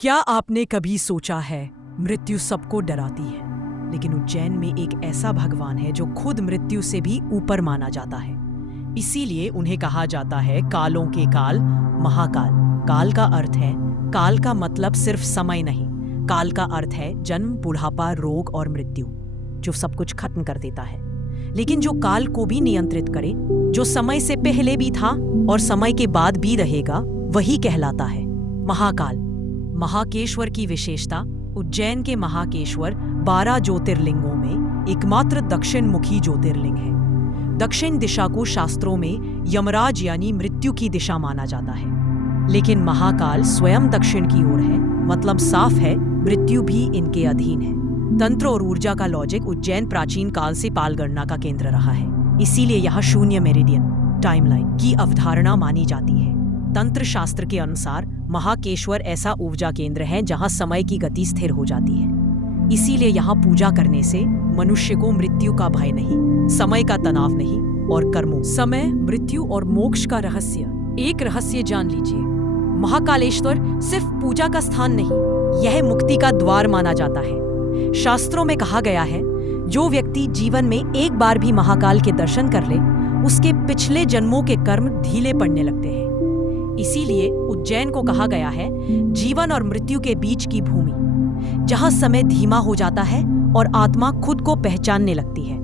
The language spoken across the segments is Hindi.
क्या आपने कभी सोचा है मृत्यु सबको डराती है, लेकिन उज्जैन में एक ऐसा भगवान है जो खुद मृत्यु से भी ऊपर माना जाता है। इसीलिए उन्हें कहा जाता है कालों के काल, महाकाल। काल का अर्थ है, काल का मतलब सिर्फ समय नहीं, काल का अर्थ है जन्म, बुढ़ापा, रोग और मृत्यु, जो सब कुछ खत्म कर देता है। लेकिन जो काल को भी नियंत्रित करे, जो समय से पहले भी था और समय के बाद भी रहेगा, वही कहलाता है महाकाल। महाकेश्वर की विशेषता, उज्जैन के महाकेश्वर 12 ज्योतिर्लिंगों में एकमात्र दक्षिण मुखी ज्योतिर्लिंग है। दक्षिण दिशा को शास्त्रों में यमराज यानी मृत्यु की दिशा माना जाता है, लेकिन महाकाल स्वयं दक्षिण की ओर है, मतलब साफ है मृत्यु भी इनके अधीन है। तंत्र और ऊर्जा का लॉजिक, उज्जैन प्राचीन काल से पालगणना का केंद्र रहा है, इसीलिए यहाँ शून्य मेरिडियन टाइमलाइन की अवधारणा मानी जाती है। तंत्र शास्त्र के अनुसार महाकेश्वर ऐसा ऊर्जा केंद्र है जहां समय की गति स्थिर हो जाती है। इसीलिए यहाँ पूजा करने से मनुष्य को मृत्यु का भय नहीं, समय का तनाव नहीं और कर्मों, समय, मृत्यु और मोक्ष का रहस्य। एक रहस्य जान लीजिए, महाकालेश्वर सिर्फ पूजा का स्थान नहीं, यह मुक्ति का द्वार माना जाता है। शास्त्रों में कहा गया है, जो व्यक्ति जीवन में एक बार भी महाकाल के दर्शन कर ले, उसके पिछले जन्मों के कर्म ढीले पड़ने लगते हैं। इसीलिए उज्जैन को कहा गया है जीवन और मृत्यु के बीच की भूमि, जहां समय धीमा हो जाता है और आत्मा खुद को पहचानने लगती है।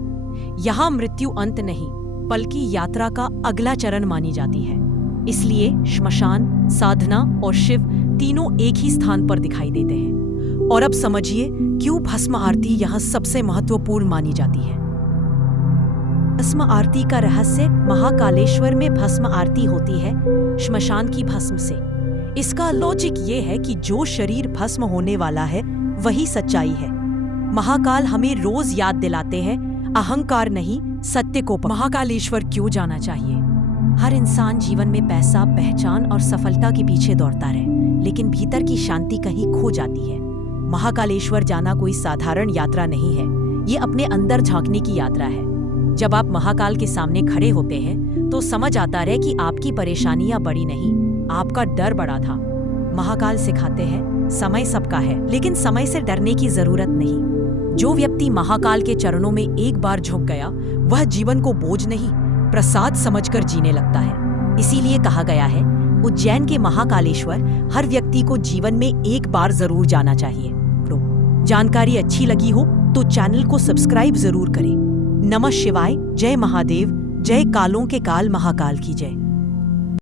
यहां मृत्यु अंत नहीं, बल्कि यात्रा का अगला चरण मानी जाती है। इसलिए श्मशान, साधना और शिव तीनों एक ही स्थान पर दिखाई देते हैं। और अब समझिए क्यों भस्म आरती यहां सबसे महत्वपूर्ण मानी जाती है। भस्म आरती का रहस्य, महाकालेश्वर में भस्म आरती होती है श्मशान की भस्म से। इसका लॉजिक ये है कि जो शरीर भस्म होने वाला है वही सच्चाई है। महाकाल हमें रोज याद दिलाते हैं, अहंकार नहीं, सत्य को। महाकालेश्वर क्यों जाना चाहिए? हर इंसान जीवन में पैसा, पहचान और सफलता के पीछे दौड़ता रहे, लेकिन भीतर की शांति कहीं खो जाती है। महाकालेश्वर जाना कोई साधारण यात्रा नहीं है, ये अपने अंदर झांकने की यात्रा है। जब आप महाकाल के सामने खड़े होते हैं तो समझ आता है कि आपकी परेशानियां बड़ी नहीं, आपका डर बड़ा था। महाकाल सिखाते हैं समय सबका है, लेकिन समय से डरने की जरूरत नहीं। जो व्यक्ति महाकाल के चरणों में एक बार झुक गया, वह जीवन को बोझ नहीं, प्रसाद समझकर जीने लगता है। इसीलिए कहा गया है, उज्जैन के महाकालेश्वर हर व्यक्ति को जीवन में एक बार जरूर जाना चाहिए। जानकारी अच्छी लगी हो तो चैनल को सब्सक्राइब जरूर करें। नमः शिवाय, जय महादेव, जय कालों के काल महाकाल की जय।